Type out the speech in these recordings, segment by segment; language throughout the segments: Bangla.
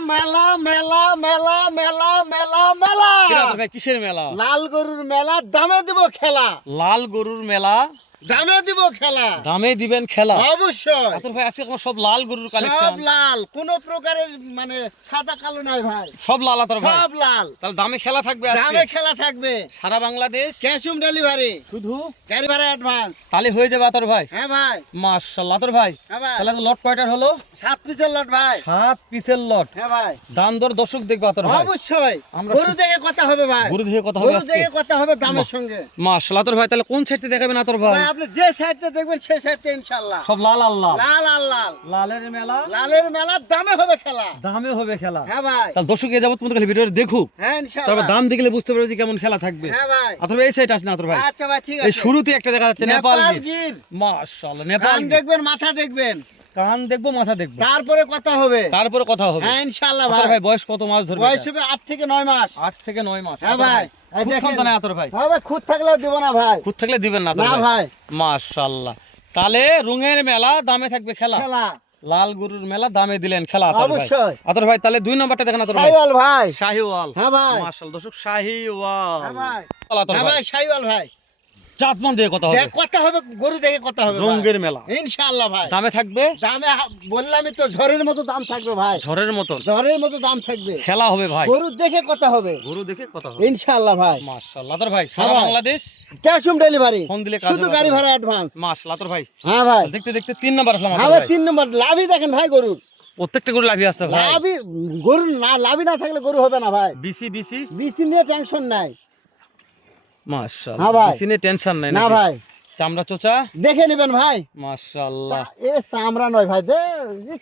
মেলা মেলা মেলা মেলা মেলা মেলা। কিসের মেলা? লাল গরুর মেলা দামে দিব খেলা। লাল গরুর মেলা? দামে দিব খেলা। দামে দিবেন খেলা। অবশ্যই। তোর ভাই আজকে আমার সব লাল গরুর সব লাল। কোন প্রকারের মানে সাদা কালো নাই ভাই। সব লাল তোর ভাই? সব লাল। তাহলে দামে খেলা থাকবে আজকে? দামে খেলা থাকবে। সারা বাংলাদেশ? Cash on delivery. শুধু? গাড়ি ভাড়া অ্যাডভান্স তাহলে হয়ে যাবে তোর ভাই? হ্যাঁ ভাই। মাশাআল্লাহ। তোর ভাই হ্যাঁ তাহলে লট কয়টার হলো? সাত পিসের লট ভাই। সাত পিসের লট হ্যাঁ ভাই। দাম দর দর্শক দেখবে তোর ভাই। অবশ্যই। আমরা গরু দেখে কথা হবে ভাই। গরু দেখে কথা হবে গরু দেখে কথা হবে দামের সঙ্গে। মাশাআল্লাহ। তোর ভাই তাহলে কোন সাইডে দেখাবেন না তোর ভাই? ভাই আপনি যে সাইডটা দেখবেন সেই সাইডটা ইনশাআল্লাহ। সব লাল আল্লাহ লাল। লাল লাল। লালের মেলা। লালের মেলা দামে হবে খেলা। দামে হবে খেলা। হ্যাঁ ভাই। তাহলে দর্শক এ যাবত তোমাদের খালি দেখো হ্যাঁ ইনশাল্লাহ তবে দাম দেখলে বুঝতে পারবে যে কেমন খেলা থাকবে। হ্যাঁ ভাই। অথবা এই সাইড আসেন না ভাই। আচ্ছা ভাই ঠিক আছে। এই শুরুতে একটা দেখা যাচ্ছে নেপাল। গির। মাশাআল্লাহ নেপাল দেখবেন মাথা দেখবেন। কান দেখব মাথা দেখব। তারপরে কথা হবে। তারপরে কথা হবে। হ্যাঁ ইনশাআল্লাহ ভাই। ভাই বয়স কত মাস ধরবে বয়স হবে আট থেকে নয় মাস। আট থেকে নয় মাস। হ্যাঁ ভাই। এই খুব দেখেন। ক্ষমতা তোর ভাই। হ্যাঁ ভাই খুদ থাকলেও দেবো না ভাই। খুদ থাকলে দিবেন না না ভাই। ভাই। মাশাআল্লাহ। তাহলে রঙের মেলা দামে থাকবে খেলা। খেলা। লাল গরুর মেলা দামে দিলেন খেলা ভাই। অবশ্যই। আতর ভাই তাহলে দুই নম্বরটা দেখেন আতর ভাই। শাহিওয়াল ভাই। শাহিওয়াল। হ্যাঁ ভাই। মাশাআল্লাহ দর্শক শাহিওয়াল। হ্যাঁ ভাই। আতর হ্যাঁ ভাই। ভাই শাহিওয়াল ভাই। চাঁদমান দিয়ে কথা হবে। কথা হবে গরু দেখে কথা হবে। রঙের মেলা। ইনশাআল্লাহ ভাই। দামে থাকবে? দামে বললামই তো ঝড়ের মতো দাম থাকবে ভাই। ঝড়ের মতন। ঝড়ের মতো দাম থাকবে। খেলা হবে ভাই। গরু দেখে কথা হবে। গরু দেখে কথা হবে। ইনশাআল্লাহ ভাই। মাশাআল্লাহ। আতর ভাই সারা হ্যাঁ Bangladesh? Cash on delivery. Phone দিলে কাজ শুধু গাড়ি ভাড়া অ্যাডভান্স মাশাআল্লাহ আতর ভাই। হ্যাঁ ভাই। দেখতে দেখতে তিন নাম্বার আসলাম হ্যাঁ ভাই তিন নম্বর। লাভই দেখেন ভাই গরুর। প্রত্যেকটা গরু লাভি আছে ভাই। লাভই গরু না লাভই না থাকলে গরু হবে না ভাই। BC BC. বিসি নিয়ে টেনশন নাই। মাশাআল্লাহ। হ্যাঁ ভাই। টেনশন নাই না ভাই। চামড়া চোচা? দেখে নেবেন ভাই। মাশাআল্লাহ। এ চামড়া নয় ভাই। দে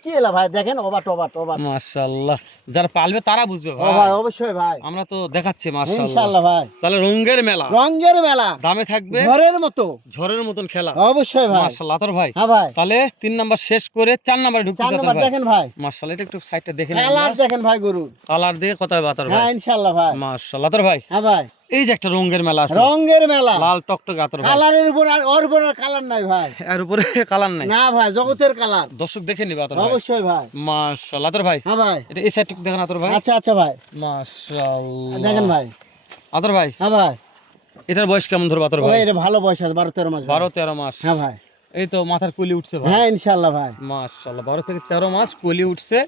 কি এলা ভাই? দেখেন ওবাট ওবাট ওবাট মাশাআল্লাহ। যারা পালবে তারা বুঝবে ভাই ভাই। অবশ্যই ভাই। আমরা তো দেখাচ্ছি মাশাআল্লাহ। ইনশাআল্লাহ ভাই। তাহলে রঙের মেলা। রঙের মেলা। দামে থাকবে ঝড়ের মতো। ঝড়ের মতন খেলা। অবশ্যই ভাই। মাশাআল্লাহ তোর ভাই। হ্যাঁ ভাই। তাহলে তিন নাম্বার শেষ করে চার নাম্বারে ঢুকতে চার চাতেন নম্বর দেখেন ভাই। মাশাআল্লাহ এটা একটু সাইডটা দেখে কালার দেখেন ভাই গরুর। কালার দিয়ে কত হবে আতর হ্যাঁ ভাই। ইনশাআল্লাহ ভাই। মাশাআল্লাহ তোর ভাই। হ্যাঁ ভাই। এই যে একটা রঙের মেলা। রঙের মেলা। লাল টকটক আতর কালারের উপর আর ওর উপর আর কালার নাই ভাই। এর উপরে কালার নাই। না ভাই জগতের কালার। দর্শক দেখে নিবে আতর ভাই। অবশ্যই ভাই। মাশাআল্লাহ। তোর ভাই হ্যাঁ ভাই। এটা এই সাইডটা দেখেন আতর ভাই। আচ্ছা আচ্ছা ভাই। মাশাআল্লাহ। দেখেন ভাই। আতর ভাই হ্যাঁ ভাই। এটার বয়স কেমন ধরবে আতর ভাই? এটা ভালো বয়স আছে বারো তেরো মাস। বারো তেরো মাস। হ্যাঁ ভাই। এই তো মাথার কুলি উঠছে ভাই। হ্যাঁ ইনশাআল্লাহ ভাই। মাশাআল্লাহ বারো থেকে তেরো মাস কুলি উঠছে।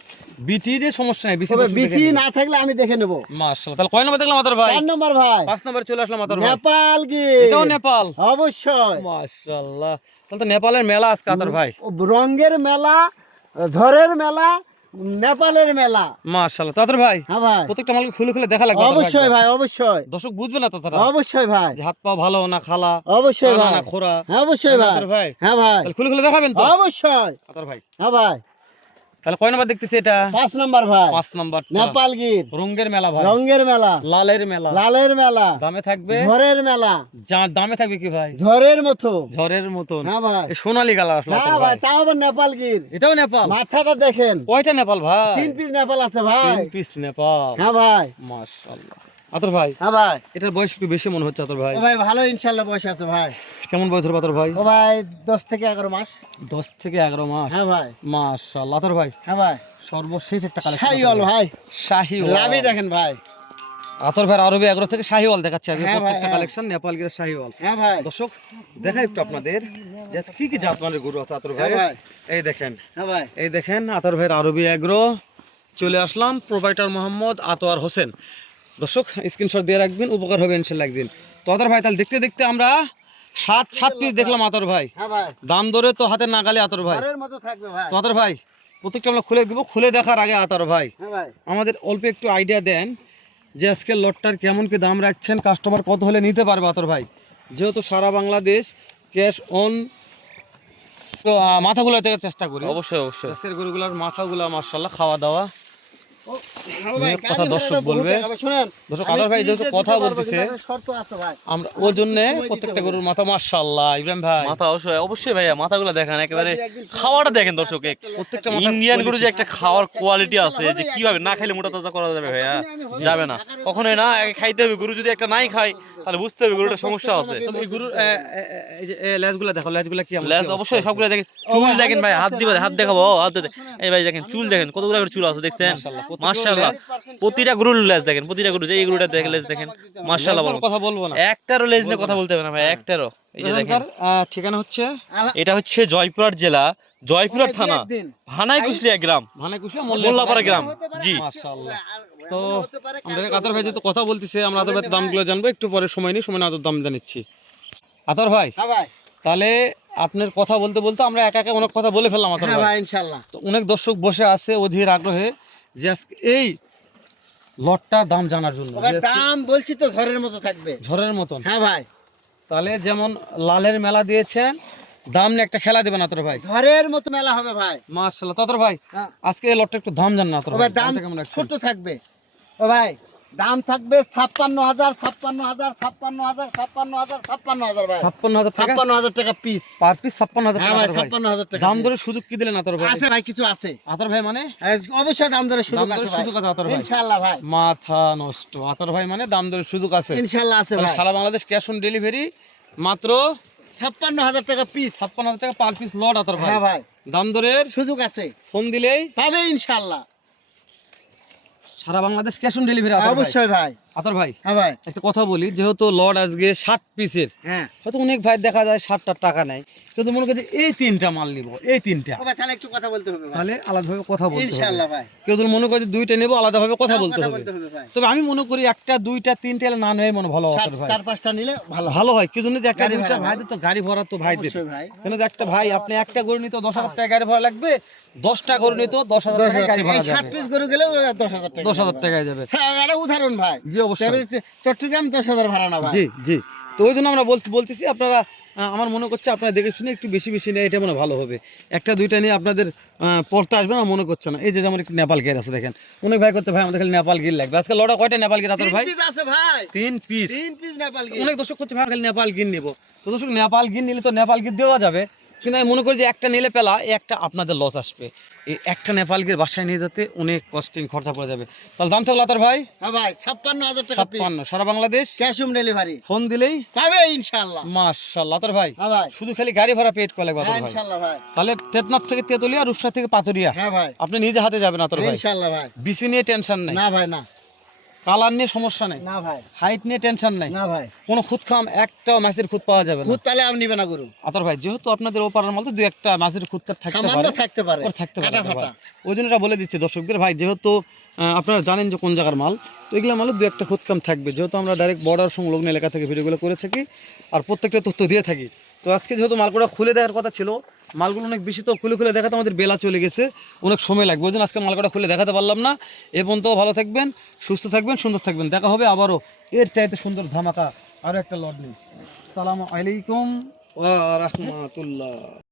বিটির সমস্যা নাই বিসি নিবে। না থাকলে আমি দেখে নেব। মাশাআল্লাহ তাহলে কয় নম্বর দেখলাম মাথার ভাই? 4 নম্বর ভাই। পাঁচ নম্বরে চলে আসলাম মাথার ভাই। নেপাল কি? এটাও নেপাল? অবশ্যই। মাশাআল্লাহ তাহলে তো নেপালের মেলা আজকে আতর ভাই। রঙের মেলা ঝড়ের মেলা নেপালের মেলা। মাশাআল্লাহ। তাতর ভাই হ্যাঁ ভাই। প্রত্যেকটা মালকে খুলে খুলে দেখা লাগবে অবশ্যই ভাই অবশ্যই। দর্শক বুঝবে না তো অবশ্যই ভাই। হাত পা ভালো না খালা অবশ্যই ভাই। না খোরা হ্যাঁ অবশ্যই ভাই। আতর ভাই। হ্যাঁ ভাই। খুলে খুলে দেখাবেন তো? অবশ্যই। আতর ভাই। হ্যাঁ ভাই। তাহলে কয় নম্বর দেখতেছি এটা? পাঁচ নম্বর ভাই। পাঁচ নম্বর নেপাল গির। রঙের মেলা ভাই। রঙের মেলা। লালের মেলা। লালের মেলা। দামে থাকবে? ঝড়ের মেলা। যা দামে থাকবে কি ভাই? ঝড়ের মতো। ঝড়ের মতো না ভাই। সোনালী কালার না হ্যাঁ ভাই ভাই। তাও আবার নেপাল গির। এটাও নেপাল? মাথাটা দেখেন। কয়টা নেপাল ভাই? তিন পিস নেপাল আছে ভাই। তিন পিস নেপাল। হ্যাঁ ভাই। মাশাআল্লাহ। আতর ভাই? হ্যাঁ ভাই। এটার বয়স একটু বেশি মনে হচ্ছে আতর ভাই। ও ভাই ভালো বসে আছে ভাই। কেমন বয়স হবে আতর ভাই? ও ভাই দশ থেকে এগারো মাস। দশ থেকে এগারো মাস? হ্যাঁ ভাই। মাশাআল্লাহ। আতর ভাই হ্যাঁ ভাই। সর্বশেষ একটা কালেকশন শাহিওয়াল ভাই। শাহি লাভই দেখেন ভাই। আতর ভাই আরবি এগারো থেকে শাহিওয়াল দেখাচ্ছে আজকে হ্যাঁ প্রত্যেকটা। কালেকশন নেপাল গিয়ে শাহিওয়াল। হ্যাঁ ভাই। দর্শক দেখাই একটু আপনাদের যে কি কি জাত মানের গরু আছে আতর ভাই। হ্যাঁ এই দেখেন। হ্যাঁ ভাই। এই দেখেন আতর ভাইয়ের আরবি এগ্রো। চলে আসলাম প্রোভাইটার মোহাম্মদ আতোয়ার হোসেন। দর্শক স্ক্রিনশট দিয়ে রাখবেন উপকার হবে ইনশাল্লাহ একদিন। তো আতর ভাই তাহলে দেখতে দেখতে আমরা সাত সাত পিস দেখলাম আতর ভাই। হ্যাঁ দাম ধরে তো হাতে নাগালে আতর ভাই। ভাই। তো আতর ভাই প্রত্যেকটা আমরা খুলে দিব খুলে দেখার আগে আতর ভাই। হ্যাঁ আমাদের অল্প একটু আইডিয়া দেন যে আজকে লটটার কেমন কি দাম রাখছেন কাস্টমার কত হলে নিতে পারবে আতর ভাই। যেহেতু সারা বাংলাদেশ ক্যাশ অন তো মাথাগুলো থেকে চেষ্টা করি। অবশ্যই অবশ্যই। দেশের গরুগুলোর মাথাগুলো মার্শাল্লাহ খাওয়া দাওয়া। কথা দর্শক বলবে। দর্শক আদার ভাই যেহেতু কথা বলতেছে। শর্ত আছে ভাই। আমরা ও জন্য প্রত্যেকটা গরুর মাথা মাশাআল্লাহ ইব্রাহিম ভাই। মাথা অবশ্যই অবশ্যই ভাইয়া মাথাগুলো দেখেন একেবারে খাওয়াটা দেখেন দর্শক প্রত্যেকটা ইন্ডিয়ান গরু যে একটা খাওয়ার কোয়ালিটি আছে যে কীভাবে না খাইলে মোটা তাজা করা যাবে ভাইয়া যাবে না। কখনোই না খাইতে হবে গরু যদি একটা নাই খায় তাহলে বুঝতে হবে গরুটা সমস্যা আছে। এই গরুর লেজগুলো দেখো লেজগুলো কি লেজ অবশ্যই সবগুলো দেখেন চুল দেখেন ভাই হাত দিবে হাত দেখাবো হাত এই ভাই দেখেন চুল দেখেন কতগুলো চুল আছে দেখছেন? মাশাআল্লাহ। লেজ- প্রতিটা গরুর লেজ দেখেন প্রতিটা গরু যে এই গরুটা দেখে লেজ দেখেন মাশাআল্লাহ বলব কথা বলব না। একটারও লেজ নিয়ে কথা বলতে হবে না ভাই একটারও। এই যে দেখেন। ঠিকানা হচ্ছে? এটা হচ্ছে জয়পুরহাট জেলা জয়পুরহাট থানা। হানাই কুশলিয়া গ্রাম। ভানে কুশিয়া মোল্লাপাড়া গ্রাম। জি। মাশাআল্লাহ। তো আমাদের কাতার ভাই যেহেতু কথা বলতেছে আমরা আতর ভাইয়ের দামগুলো জানব একটু পরে সময় নিয়ে সময় না আতর দাম জানিচ্ছি আতর ভাই হ্যাঁ তাহলে আপনার কথা বলতে বলতে আমরা একা একা অনেক কথা বলে ফেললাম আতর হ্যাঁ ভাই। ভাই ইনশাআল্লাহ। তো অনেক দর্শক বসে আছে অধীর আগ্রহে। যে এই লটটার দাম জানার জন্য দাম বলছি তো ঝড়ের মতো থাকবে। ঝড়ের মতন। হ্যাঁ ভাই। তাহলে যেমন লালের মেলা দিয়েছেন দাম নিয়ে একটা খেলা দেবেন আতর ভাই। ঝড়ের মতো মেলা হবে ভাই। মাশাআল্লাহ। ততর ভাই হ্যাঁ। আজকে এই লটটা একটু দাম জান না আতর ভাই। দাম কেমন? ছোট থাকবে। ও ভাই দাম থাকবে ছাপ্পান্ন হাজার ছাপ্পান্ন হাজার ছাপ্পান্ন হাজার ছাপ্পান্ন হাজার ছাপ্পান্ন হাজার ভাই। ছাপ্পান্ন হাজার ছাপ্পান্ন হাজার টাকা পিস পার পিস ছাপ্পান্ন হাজার হ্যাঁ টাকা ভাই। ছাপ্পান্ন হাজার টাকা দাম ধরে সুযোগ কি দিলেন আতর ভাই? আছে ভাই কিছু আছে। আতর ভাই মানে? অবশ্যই দাম ধরে সুযোগ আছে সুযোগ আছে আতর ভাই। ইনশাআল্লাহ ভাই। মাথা নষ্ট। আতর ভাই মানে দাম দরের সুযোগ আছে। ইনশাআল্লাহ আছে ভাই। সারা বাংলাদেশ ক্যাশ অন ডেলিভারি মাত্র ছাপ্পান্ন হাজার টাকা পিস ছাপ্পান্ন হাজার টাকা পার পিস লট আতর ভাই। হ্যাঁ ভাই। দাম দরের সুযোগ আছে। ফোন দিলেই পাবে ইনশাআল্লাহ। সারা বাংলাদেশ ক্যাশ অন ডেলিভারি অবশ্যই ভাই। আতর ভাই হ্যাঁ ভাই। একটা কথা বলি যেহেতু লট আজকে ষাট পিসের হ্যাঁ। হয়তো অনেক ভাই দেখা যায় ষাটটা টাকা নেয় কিন্তু মনে করছে এই তিনটা মাল নিব এই তিনটা। তাহলে একটু কথা বলতে হবে তাহলে আলাদাভাবে কথা বলতে ইনশাআল্লাহ ভাই। কেউ যদি মনে করে যে দুইটা নেব আলাদাভাবে কথা বলতে হবে। বলতে হবে তবে আমি মনে করি একটা দুইটা তিনটা না নেয় মনে ভালো চার- ভাই। চার পাঁচটা নিলে ভালো ভালো হয় কি জন্য যে একটা গাড়ি দুইটা ভাইদের তো গাড়ি ভাড়া তো ভাইদের। ভাই। কেন একটা ভাই আপনি একটা গরু নিতে দশ হাজার টাকা গাড়ি ভাড়া লাগবে দশটা গরু নিতে দশ হাজার টাকা গাড়ি ভাড়া সাত পিস গরু গেলেও দশ হাজার টাকা দশ হাজার টাকায় যাবে। হ্যাঁ, একটা উদাহরণ ভাই। জি অবশ্যই। চট্টগ্রাম দশ হাজার ভাড়া না জি জি। তো ওই জন্য আমরা বলতে বলতেছি আপনারা আমার মনে করছে আপনারা দেখে শুনে একটু বেশি বেশি নেয় এটা মনে ভালো হবে। একটা দুইটা নিয়ে আপনাদের পড়তে আসবে না মনে করছে না। এই যে যেমন একটু নেপাল গির আছে দেখেন। অনেক ভাই করতে ভাই আমাদের খালি নেপাল গির লাগবে। আজকে লড়া কয়টা নেপাল গির আপনার ভাই? আছে ভাই। তিন পিস তিন পিস নেপাল অনেক দর্শক করছে ভাই খালি নেপাল গির নেব। তো দর্শক নেপাল গির নিলে তো নেপাল গির দেওয়া যাবে। কিন্তু আমি মনে করি যে একটা নিলে পেলা একটা আপনাদের লস আসবে। এই একটা নেপালগির বাসায় নিয়ে যেতে অনেক কস্টিং খরচা পড়ে যাবে। তাহলে দাম থাকল তার ভাই? হ্যাঁ ভাই ছাপ্পান্ন হাজার টাকা ছাপ্পান্ন। সারা Bangladesh? Cash home delivery phone দিলেই? পাবে ইনশাআল্লাহ। মাশাল্লাহ তার ভাই হ্যাঁ ভাই। শুধু খালি গাড়ি ভাড়া পেট করে লাগবে ভাই? ইনশাআল্লাহ ভাই। তাহলে তেতনাথ থেকে তেতুলিয়া রূপসা থেকে পাতুরিয়া হ্যাঁ ভাই। আপনি নিজে হাতে যাবেন আতর ভাই। ইনশাআল্লাহ ভাই। বিসি নিয়ে টেনশন নাই। না ভাই না। কালার নিয়ে সমস্যা নাই। না ভাই। হাইট নিয়ে টেনশন নাই। না ভাই। কোনো খুদ খাম একটা মাছের খুদ পাওয়া যাবে না। খুদ পেলে আমি নিবে না গরু। আতর ভাই যেহেতু আপনাদের ওপারের মাল দু একটা মাছের খুদ থাকতে পারে। থাকতে পারে। ওর থাকতে পারে ওই জন্য এটা বলে দিচ্ছি দর্শকদের ভাই যেহেতু আপনারা জানেন যে কোন জায়গার মাল তো এগুলো মালও দু একটা খুদ কাম থাকবে। যেহেতু আমরা ডাইরেক্ট বর্ডার সংলগ্ন এলাকা থেকে ভিডিওগুলো করে থাকি আর প্রত্যেকটা তথ্য দিয়ে থাকি। তো আজকে যেহেতু মালগুলো খুলে দেওয়ার কথা ছিল মালগুলো অনেক বেশি তো খুলে খুলে দেখাতে আমাদের বেলা চলে গেছে, অনেক সময় লাগবে। ওই জন্য আজকে মালগুলো খুলে দেখাতে পারলাম না। এ পর্যন্ত ভালো থাকবেন, সুস্থ থাকবেন, সুন্দর থাকবেন। দেখা হবে আবারও। এর চাইতে সুন্দর ধামাকা আরও একটা লড নেই সালাম আলাইকুম। রাহমাতুল্লাহ।